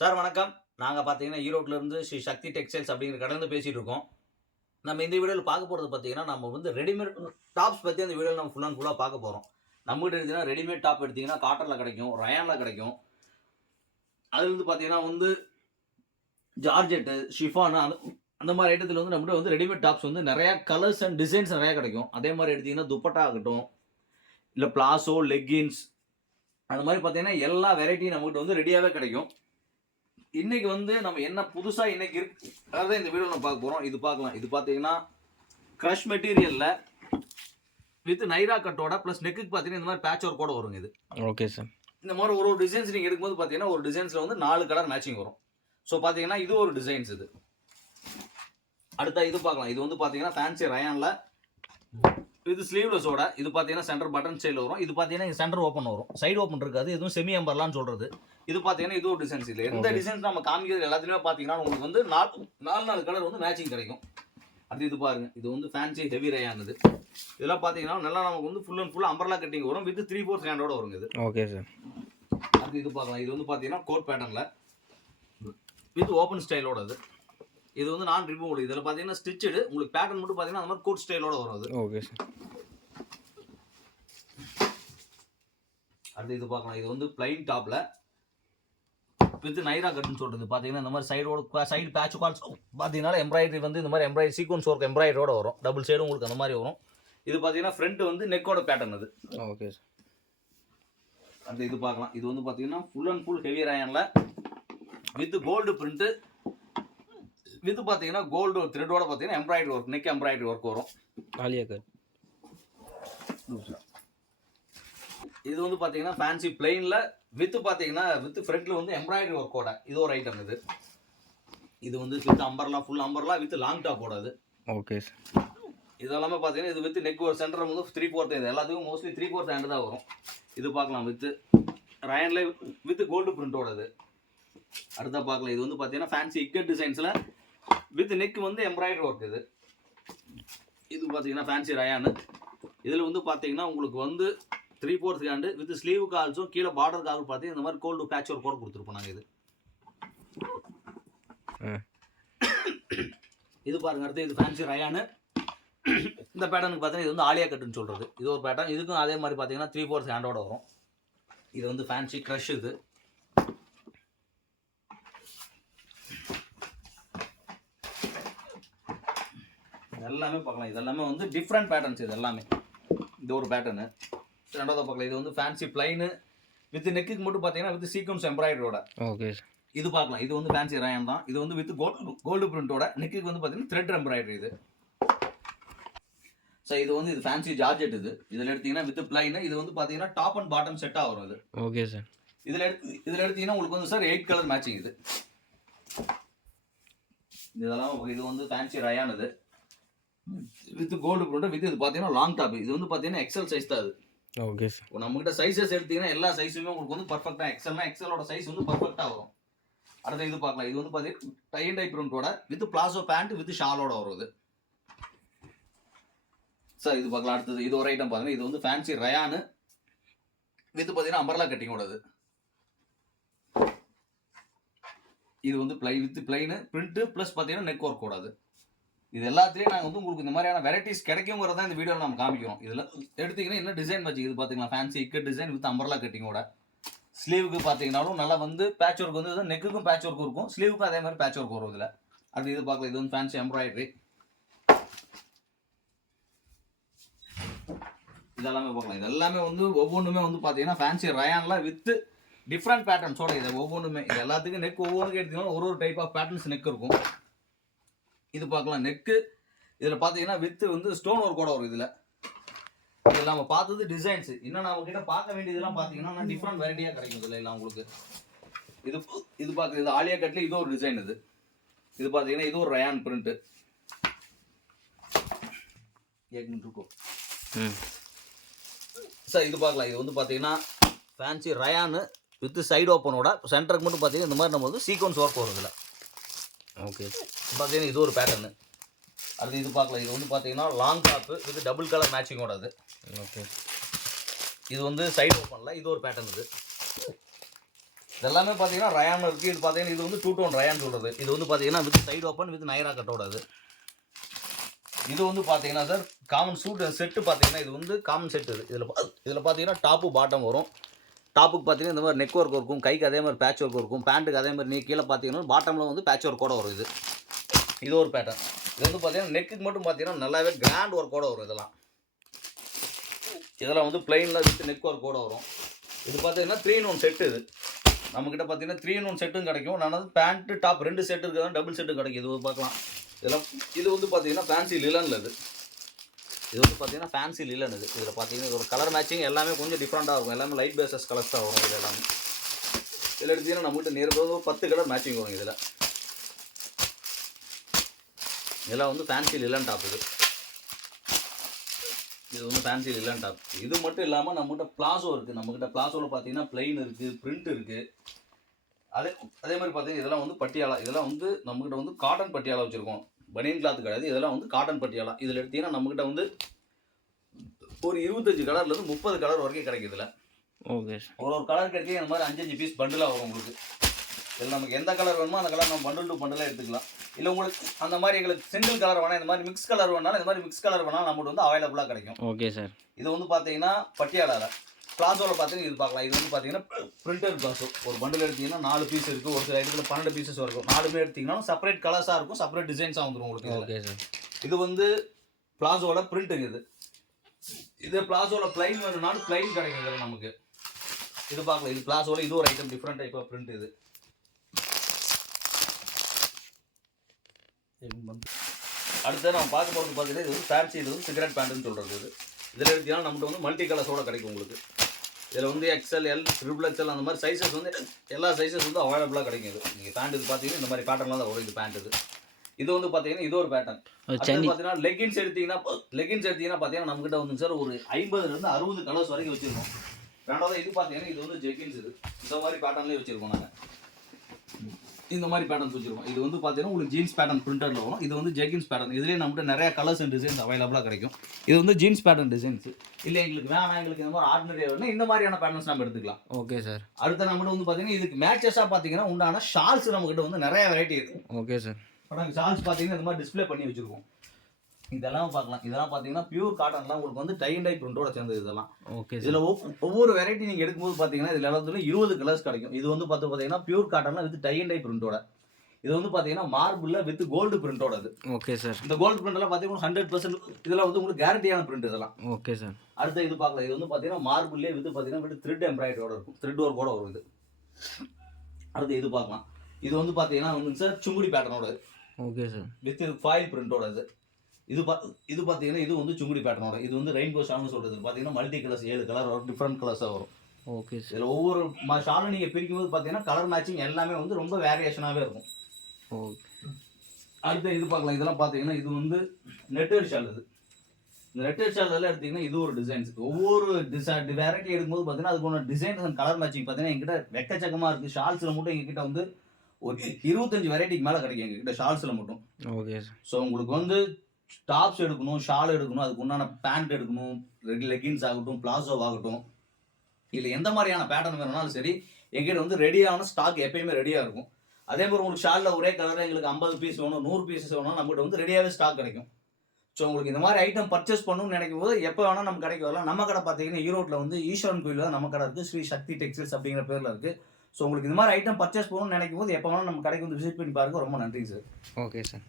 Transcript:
Sir வணக்கம். நாங்க பார்த்தீங்கன்னா, ஈரோட்ல இருந்து ஸ்ரீ சக்தி டெக்ஸ்டைல்ஸ் அப்படிங்கிற கடையிலருந்து பேசிட்டு இருக்கோம். நம்ம இந்த வீடியோல பார்க்க போறது பார்த்தீங்கன்னா, நம்ம வந்து ரெடிமேட் டாப்ஸ் பத்தி அந்த வீடியோல நம்ம ஃபுல் அண்ட் ஃபுல்லா பார்க்க போறோம். நம்மகிட்ட எடுத்தீங்கன்னா, ரெடிமேட் டாப் எடுத்தீங்கன்னா, காட்டன்ல கிடைக்கும், ரயான்ல கிடைக்கும். அதுல இருந்து பார்த்தீங்கன்னா வந்து ஜார்ஜெட், ஷிஃபான் அந்த மாரி ஐட்டத்துல வந்து நம்மகிட்ட வந்து ரெடிமேட் டாப்ஸ் வந்து நெறைய கலர்ஸ் அண்ட் டிசைன்ஸ் நெறைய கிடைக்கும். அதே மாரி எடுத்தீங்கன்னா, துப்பட்டா ஆகட்டும், இல்ல பிளாசோ, லெக்கின்ஸ் அந்த மாரி பார்த்தீங்கன்னா, எல்லா வெரைட்டியும் நம்மகிட்ட வந்து ரெடியாவே கிடைக்கும். இன்னைக்கு வந்து நம்ம என்ன புதுசா இன்னைக்கு இருக்கு அதான் இந்த வீடியோல நம்ம பார்க்க போறோம். இது பார்க்கலாம். இது பார்த்தீங்கன்னா கிரஷ் மெட்டீரியல்ல வித் நைரா கட்டோட பிளஸ் நெக்குக்கு பார்த்தீங்கன்னா இந்த மாதிரி பேட்ச் ஒர்க்கோட வருங்க இது. Okay sir. இந்த மாதிரி ஒரு ஒரு டிசைன்ஸ் நீங்க எடுக்கும்போது பார்த்தீங்கன்னா ஒரு டிசைன்ஸ்ல வந்து 4 கலர் மேட்சிங் வரும். ஸோ பார்த்தீங்கன்னா இது ஒரு டிசைன்ஸ் இது. அடுத்த இது பார்க்கலாம். இது வந்து பார்த்தீங்கன்னா ஃபேன்சி ரயான்ல இது ஸ்லீவ்லெஸோட இது பார்த்தீங்கன்னா சென்டர் பட்டன் ஸ்டைல் வரும். இது பார்த்தீங்கன்னா சென்டர் ஓப்பன் வரும். சைடு ஓப்பன் இருக்காது. இதுவும் செமி எம்பர்லான்னு சொல்றது. இது பார்த்தீங்கன்னா இது ஒரு டிசைன்ஸ் இல்லை. எந்த டிசைன்ஸ் நம்ம காமிக்கிறது எல்லாத்துலயுமே பார்த்தீங்கன்னா உங்களுக்கு வந்து 4 கலர் வந்து மேட்சிங் கிடைக்கும். அது இது பாருங்க. இது வந்து ஃபேன்சி ஹெவி ரயான் இது. இதெல்லாம் பார்த்தீங்கன்னா நல்லா நமக்கு வந்து full and full umbrella cutting வரும் வித் 3/4 ஹேண்டோட வருங்க இது. Okay sir. அது இது பார்க்கலாம். இது வந்து பார்த்தீங்கன்னா கோட் பேட்டர்ன்ல வித் ஓப்பன் ஸ்டைலோட இது. இது வந்து நான் ரிமூவல். இதில் பார்த்தீங்கன்னா ஸ்டிச்சடு உங்களுக்கு பேட்டர்ன் மட்டும் பார்த்தீங்கன்னா அந்த மாதிரி கோட் ஸ்டைலோட வரும் அது. Okay sir. அடுத்து இது பார்க்கலாம். இது வந்து பிளைன் டாப்ல வித் நைரா கட்னு சொல்றது. பார்த்தீங்கன்னா இந்த மாதிரி சைடு பேட்ச் கால்ஸ் பார்த்தீங்கன்னா எம்ப்ராய்டரி வந்து இந்த மாதிரி எம்ப்ராய்டரி சீக்வன்ஸ் ஒர்க் எம்ப்ராய்டரோட வரும். டபுள் சைடும் உங்களுக்கு அந்த மாதிரி வரும். இது பார்த்தீங்கன்னா ஃப்ரண்ட் வந்து நெக்கோட பேட்டர்ன் அது. Okay sir. அந்த இது பார்க்கலாம். இது வந்து பார்த்தீங்கன்னா ஃபுல் அண்ட் ஃபுல் ஹெவி ரயான்ல வித் கோல்டு பிரிண்ட் வித் பார்த்தீங்கன்னா கோல்டு த்ரெட்டோட பார்த்தீங்கன்னா embroidery work neck embroidery work வரும். ஆலியா கட். இது வந்து பார்த்தீங்கன்னா ஃபேன்சி பிளெயின்ல வித் பார்த்தீங்கன்னா வித் ஃப்ரண்ட்ல வந்து எம்ப்ராய்டரி ஒர்க்கோட இது ஒரு ஐட்டம் இது. இது வந்து with umbrella full umbrella with long டாப்போட அது. Okay sir. இதெல்லாமே பார்த்தீங்கன்னா இது வித் நெக் ஒரு சென்டர் வந்து 3/4 இது எல்லாத்துக்கும் மோஸ்ட்லி 3/4 ஹேண்ட் தான் வரும். இது பார்க்கலாம் வித் ரயான்ல வித் கோல்டு பிரிண்டோட இது. அடுத்த பார்க்கலாம். இது வந்து பார்த்தீங்கன்னா ஃபேன்சி இக்கட் டிசைன்ஸ்ல வித் நெக் வந்து எம்ப்ராய்டரி ஒர்க் இது. இது பார்த்தீங்கன்னா ஃபேன்சி ரயான். இதில் வந்து பார்த்தீங்கன்னா உங்களுக்கு வந்து 3/4 ஹேண்டு வித் ஸ்லீவுக்கு ஆல்சோ கீழே பார்டருக்கு ஆல்சோ பார்த்தீங்கன்னா இந்த மாதிரி கோல்டு பேட்ச் ஒர்க் கூட கொடுத்துருப்போம் நாங்கள் இது. இது பாருங்க. அடுத்து இது ஃபேன்சி ரயானு. இந்த பேட்டர்னுக்கு பார்த்தீங்கன்னா இது வந்து ஆலியா கட்டுன்னு சொல்றது. இது ஒரு பேட்டர்ன். இதுக்கும் அதே மாதிரி பார்த்தீங்கன்னா 3/4 ஹேண்டோட வரும். இது வந்து ஃபேன்சி க்ரஷ் இது. எல்லாமே பார்க்கலாம். இது எல்லாமே வந்து டிஃப்ரெண்ட் பேட்டர்ன்ஸ் இது எல்லாமே. இது ஒரு பேட்டர்னு. ரெண்டாவது பார்க்கலாம். இது வந்து ஃபேன்சி பிளைனு வித் நெக்குக்கு மட்டும் பார்த்தீங்கன்னா வித் சீக்வன்ஸ் எம்ப்ராய்டரோட. ஓகே. இது பார்க்கலாம். இது வந்து ஃபேன்சி ரயான் தான். இது வந்து வித் கோல்டு பிரிண்டோட நெக்குக்கு வந்து பார்த்தீங்கன்னா த்ரெட் எம்ப்ராய்டரி இது. ஸோ இது வந்து இது ஃபேன்சி ஜார்ஜெட் இது. இதில் எடுத்தீங்கன்னா வித் பிளைனு இது வந்து பார்த்தீங்கன்னா டாப் அண்ட் பாட்டம் செட்டாக வரும் இது. Okay sir. இதில் எடுத்தீங்கன்னா உங்களுக்கு வந்து சார் 8 கலர் மேட்சிங் இது. இதெல்லாம் இது வந்து ஃபேன்சி ரயான் இது வித் கோல்டு பிரிண்ட் வித் இது பார்த்தீங்கன்னா லாங் டாப். இது வந்து பார்த்தீங்கன்னா எக்ஸல் சைஸ் தான் அது. Okay sir. நம்மகிட்ட சைஸஸ் எடுத்தீங்கன்னா எல்லா சைஸுமே உங்களுக்கு வந்து பர்ஃபெக்டா எக்ஸலோட சைஸ் வந்து பர்ஃபெக்டா வரும். அடுத்து இது பார்க்கலாம். இது வந்து பார்த்தீங்கன்னா டை அண்ட் டை பிரிண்டோட வித் பிளாசோ பேண்ட் வித் ஷாலோட வரும் இது. சார் இது பார்க்கலாம். அடுத்தது இது ஒரு ஐட்டம் பாருங்க. இது வந்து ஃபேன்சி ரயானு வித் பார்த்தீங்கன்னா அம்பர்லா கட்டிங்கோட இது. இது வந்து வித் பிளைனு பிரிண்ட் பிளஸ் பார்த்தீங்கன்னா நெக் ஒர்க் கூடாது. இது எல்லாத்துலேயும் நாங்கள் வந்து உங்களுக்கு இந்த மாதிரியான வெரைட்டிஸ் கிடைக்குங்கிறத இந்த வீடியோவில் நம்ம காமிக்கிறோம். இதில் எடுத்தீங்கன்னா என்ன டிசைன் வச்சு இது பார்த்தீங்கன்னா fancy ikat design with umbrella கட்டிங்கோட. ஸ்லீவுக்கு பார்த்தீங்கன்னாலும் நல்லா வந்து பேட்ச் ஒர்க் வந்து நெக்குக்கும் பேட்ச் ஒர்க் இருக்கும், ஸ்லீவுக்கும் அதே மாதிரி பேட்ச் ஒர்க் வரும் இதில். அது இது பார்க்கலாம். இது வந்து ஃபேன்சி எம்ப்ராய்டரி. இதெல்லாமே பார்க்கலாம். இது எல்லாமே வந்து ஒவ்வொன்றுமே வந்து பார்த்தீங்கன்னா ஃபேன்சி ரயான்ல வித் டிஃப்ரெண்ட் பேட்டர்ன்ஸோட இது ஒவ்வொன்றுமே. இது எல்லாத்துக்கும் நெக் ஒவ்வொன்றுக்கு எடுத்தீங்கன்னா ஒரு டைப் ஆஃப் பேட்டர்ன்ஸ் நெக் இருக்கும். இது பார்க்கலாம். நெக்கு இதில் பார்த்தீங்கன்னா வித்து வந்து ஸ்டோன் ஒர்க்கோட வரும் இதில். இதில் நம்ம பார்த்தது டிசைன்ஸ். இன்னும் நம்ம கிட்ட பார்க்க வேண்டியதெல்லாம் பார்த்தீங்கன்னா டிஃப்ரெண்ட் வெரைட்டியாக கிடைக்கும் இதில் எல்லாம் உங்களுக்கு. இது பார்க்குறது இது ஆலியா கட்டில் இது ஒரு டிசைன் இது. இது பார்த்தீங்கன்னா இது ஒரு ரயான் பிரிண்ட். இருக்கும் சார். இது பார்க்கலாம். இது வந்து பார்த்தீங்கன்னா ஃபேன்சி ரயானு வித் சைடு ஓப்பனோட சென்டருக்கு மட்டும் பார்த்தீங்கன்னா இந்த மாதிரி நம்ம வந்து சீக்வன்ஸ் ஒர்க் வரும் இதில். ஓகே. பார்த்தீங்கன்னா இது ஒரு பேட்டர்னு. அடுத்து இது பார்க்கலாம். இது வந்து பார்த்தீங்கன்னா long top with double colour மேட்சிங்கோட அது. ஓகே. இது வந்து சைடு ஓப்பனில் இது ஒரு பேட்டர்ன் இது. இதெல்லாமே பார்த்தீங்கன்னா ரயான் இருக்குது. இது பார்த்தீங்கன்னா இது வந்து 2 டோன் ரயான் சொல்கிறது. இது வந்து பார்த்தீங்கன்னா with side open with Naira கட்டோட அது. இது வந்து பார்த்தீங்கன்னா சார் காமன் சூட் செட்டு பார்த்தீங்கன்னா இது வந்து காமன் செட்டு. இதில் பார்த்தீங்கன்னா டாப்பு பாட்டம் வரும். டாப்புக்கு பார்த்தீங்கன்னா இந்த மாதிரி நெக் ஒர்க் இருக்கும், கைக்கு அதே மாதிரி பேட்ச் ஒர்க் இருக்கும், பேண்ட்டுக்கு அதே மாதிரி நீ கீழே பார்த்தீங்கன்னா பாட்டமில் வந்து பேட்ச் ஒர்க்கோட வரும். இது ஒரு பேட்டர்ன். இது வந்து பார்த்தீங்கன்னா நெக்குக்கு மட்டும் பார்த்தீங்கன்னா நல்லாவே கிராண்ட் ஒர்க்கோட வரும். இதெல்லாம் வந்து பிளைனில் வித் நெக் ஒர்க்கோட வரும். இது பார்த்தீங்கன்னா 3 in 1 செட்டு. இது நம்மக்கிட்ட பார்த்தீங்கன்னா 3 in 1 செட்டும் கிடைக்கும். நான் வந்து பேண்ட்டு டாப் 2 செட்டு இருக்கிறதா டபுள் செட்டு கிடைக்கும். இது பார்க்கலாம். இது வந்து பார்த்தீங்கன்னா ஃபேன்சி லிலனில் இது வந்து பார்த்தீங்கன்னா ஃபேன்சி லிலன். இதில் பார்த்தீங்கன்னா ஒரு கலர் மேட்சிங் எல்லாமே கொஞ்சம் டிஃப்ரெண்ட்டாக இருக்கும். எல்லாமே லைட் பேசஸ் கலர்ஸ் தான் வரும். இது எல்லாமே இதில் எடுத்தீங்கன்னா நம்மகிட்ட நேரம் 10 கலர் மேட்சிங் வரும். இதெல்லாம் வந்து ஃபேன்சி லிலன் டாப். இது வந்து ஃபேன்சி லிலன் டாப். இது மட்டும் இல்லாமல் நம்மகிட்ட பிளாசோ இருக்குது. நம்மகிட்ட பிளாசோவில் பார்த்தீங்கன்னா பிளைன் இருக்குது, பிரிண்ட் இருக்குது. அதே மாதிரி பார்த்தீங்கன்னா இதெல்லாம் வந்து பட்டியாலா. இதெல்லாம் வந்து நம்மகிட்ட வந்து காட்டன் பட்டியாலா வச்சுருக்கோம். பனியன் கிளாத் கிடையாது. இதெல்லாம் வந்து காட்டன் பட்டியாலா. இதில் எடுத்தீங்கன்னா நம்மகிட்ட வந்து ஒரு 25 கலர்லேருந்து 30 கலர் வரைக்கும் கிடைக்கும். இதில் ஓகே சார். ஒரு கலர் கிடைக்கும். இந்த மாதிரி 5 பீஸ் பண்டிலாக வரும் உங்களுக்கு. இதில் நமக்கு எந்த கலர் வேணுமோ அந்த கலர் நம்ம பண்டில் டு பண்டிலாக எடுத்துக்கலாம். இல்லை உங்களுக்கு அந்த மாதிரி எங்களுக்கு சிங்கிள் கலர் வேணால், இந்த மாதிரி மிக்ஸ் கலர் வேணாலும், இந்த மாதிரி மிக்ஸ் கலர் வேணாலும் நம்மகிட்ட வந்து அவைலபிளாக கிடைக்கும். Okay sir. இது வந்து பார்த்தீங்கன்னா பட்டியாலாவில் பிளாசோவில் பார்த்தீங்கன்னா இது பார்க்கலாம். இது வந்து பார்த்தீங்கன்னா பிரிண்டட் பிளாசோ. ஒரு பண்டில் எடுத்தீங்கன்னா 4 பீஸ் இருக்குது. ஒரு சில இடத்துல 12 பீசஸ் இருக்கும். 4 பேர் எடுத்தீங்கன்னா செப்பரேட் கலர்ஸாக இருக்கும், செப்பரேட் டிசைன்ஸாக வந்துடும் உங்களுக்கு. Okay sir. இது வந்து பிளாசோட பிரிண்ட்டுங்க. இது பிளாசோவில் பிளைன் வேணும்னாலும் பிளைன் கிடைக்கும் இதில் நமக்கு. இது பார்க்கலாம். இது பிளாசோவில் இது ஒரு item, different type of print. அடுத்து நம்ம பார்க்க போகிறது பார்த்தீங்கன்னா இது வந்து ஃபேன்சி. இது வந்து சிகரெட் பேண்ட்டுன்னு சொல்கிறது. இதில் எடுத்தீங்கன்னா நம்மகிட்ட வந்து மல்டி கலர்ஸோட கிடைக்கும் உங்களுக்கு. இதில் வந்து XL, L, XXL அந்த மாதிரி சைஸஸ் வந்து எல்லா சைஸஸ் வந்து அவைலபிளாக கிடைக்கும். நீங்கள் பேண்ட் இது பார்த்தீங்கன்னா இந்த மாதிரி பேட்டர்லாம் தான் வரும். இது பேண்ட். இது வந்து பார்த்தீங்கன்னா இது ஒரு பேட்டர்ன். பார்த்தீங்கன்னா லெகின்ஸ் எடுத்தீங்கன்னா பார்த்தீங்கன்னா நம்மகிட்ட வந்து சார் ஒரு 50லேருந்து 60 கலர்ஸ் வரைக்கும் வச்சுருக்கோம். ரெண்டாவது இது பார்த்தீங்கன்னா இது வந்து ஜெகின்ஸ். இந்த மாதிரி பேட்டர்ன்லேயே வச்சுருக்கோம் நாங்கள். இந்த மாதிரி பேட்டர்ன்ஸ் வச்சுருக்கோம். இது வந்து பார்த்தீங்கன்னா உங்களுக்கு ஜீன்ஸ் பேட்டர்ன் பிரிண்டரில் வரும். இது வந்து ஜெகின்ஸ் பேட்டர்ன். இதுலேயே நம்மகிட்ட நிறைய கலர்ஸ் அண்ட் டிசைன்ஸ் அவைலபிளாக கிடைக்கும். இது வந்து ஜீன்ஸ் பேட்டர்ன் டிசைன்ஸ். இல்லை எங்களுக்கு வேணாம், எங்களுக்கு இந்த மாதிரி ஆர்டினரி வேணும், இந்த மாதிரியான பேட்டர்ன்ஸ் நம்ம எடுத்துக்கலாம். Okay sir. அடுத்த நம்மகிட்ட வந்து பார்த்தீங்கன்னா இதுக்கு மேட்சஸாக பார்த்தீங்கன்னா உண்டான ஷால்ஸ் நம்மகிட்ட வந்து நிறைய வெரைட்டி இருக்குது. Okay sir. நாங்கள் ஷால்ஸ் பார்த்தீங்கன்னா இந்த மாதிரி டிஸ்பிளே பண்ணி வச்சுருக்கோம். இதெல்லாம் பார்க்கலாம். இதெல்லாம் பார்த்தீங்கன்னா பியூர் காட்டன்லாம் உங்களுக்கு வந்து டை அண்ட் டை பிரிண்டோட சேர்ந்தது. இதெல்லாம் ஓகே. இதில் ஒவ்வொரு வெரைட்டி நீங்கள் எடுக்கும்போது பார்த்தீங்கன்னா இதில் எல்லாத்துலையும் 20 கலர்ஸ் கிடைக்கும். இது வந்து பார்த்தீங்கன்னா பியூர் காட்டன்லாம் வித் டை அண்ட் டை பிரிண்டோட. இது வந்து பார்த்தீங்கன்னா மார்பிளில் வித் கோல்டு பிரிண்டோட. Okay sir. இந்த கோல்டு பிரிண்டெல்லாம் பார்த்தீங்கன்னா 100% இதெல்லாம் வந்து உங்களுக்கு கேரண்டியான பிரிண்ட் இதெல்லாம். Okay sir. அடுத்த இது பார்க்கலாம். இது வந்து பார்த்தீங்கன்னா மார்பிள்லேயே வித் பார்த்தீங்கன்னா வித் த்ரெட் எம்ப்ராய்டரியோட இருக்கும், த்ரெட் ஒர்க்கோட வரும் இது. அடுத்து இது பார்க்கலாம். இது வந்து பார்த்தீங்கன்னா வந்து சார் சுங்குடி பேட்டர்னோட. Okay sir. வித் ஃபாயில் பிரிண்டோட. இது பார்த்தீங்கன்னா இது வந்து சுங்குடி பேட்டர்னோட. இது வந்து ரெயின்போ ஷால்னு சொல்கிறது. பார்த்தீங்கன்னா மல்டி கலர்ஸ் 7 கலர் வரும், டிஃப்ரெண்ட் கலர்ஸாக வரும். Okay sir. இதில் ஒவ்வொரு ஷாலும் நீங்கள் பிரிக்கும்போது பார்த்தீங்கன்னா கலர் மேட்சிங் எல்லாமே வந்து ரொம்ப வேரியேஷனாகவே இருக்கும். ஓகே. அடுத்து இது பார்க்கலாம். இதெல்லாம் பார்த்தீங்கன்னா இது வந்து நெட்டட் ஷால். இந்த நெட்டட் ஷால் எல்லாம் எடுத்தீங்கன்னா இது ஒரு டிசைன்ஸ். ஒவ்வொரு வெரைட்டி எடுக்கும்போது பார்த்தீங்கன்னா அதுக்கான டிசைன்ஸ் அண்ட் கலர் மேட்சிங் பார்த்தீங்கன்னா எங்கிட்ட வெக்கச்சக்கமாக இருக்குது. ஷால்ஸில் மட்டும் எங்ககிட்ட வந்து ஒரு 25 வெரைட்டிக்கு மேலே கிடைக்கும் எங்ககிட்ட ஷால்ஸில் மட்டும். Okay sir. ஸோ உங்களுக்கு வந்து டாப்ஸ் எடுக்கணும், ஷால் எடுக்கணும், அதுக்கு உண்டான பேண்ட் எடுக்கணும், லெகின்ஸ் ஆகட்டும், பிளாசோ ஆகட்டும், இல்லை எந்த மாதிரியான பேட்டர்ன் வேணும்னாலும் சரி எங்கிட்ட வந்து ரெடியான ஸ்டாக் எப்பயுமே ரெடியாக இருக்கும். அதே மாதிரி உங்களுக்கு ஷாலில் ஒரே கலரில் எங்களுக்கு 50 பீஸ் வேணும், 100 பீஸஸ் வேணும், நம்மகிட்ட வந்து ரெடியாகவே ஸ்டாக் கிடைக்கும். ஸோ உங்களுக்கு இந்த மாதிரி ஐட்டம் பர்ச்சேஸ் பண்ணணும்னு நினைக்கும் போது எப்போ வேணால் நம்ம கடைக்கு வரலாம். நம்ம கடை பார்த்தீங்கன்னா ஈரோட்டில் வந்து ஈஸ்வரன் கோயிலில் தான் நம்ம கடை இருக்குது. ஸ்ரீ சக்தி டெக்ஸ்டைல்ஸ் அப்படிங்கிற பேரில் இருக்குது. ஸோ உங்களுக்கு இந்த மாதிரி ஐட்டம் பர்ச்சேஸ் பண்ணணும்னு நினைக்கும் போது எப்போ வேணால் நம்ம கடைக்கு வந்து விசிட் பண்ணி பாருங்க. ரொம்ப நன்றி சார். Okay sir.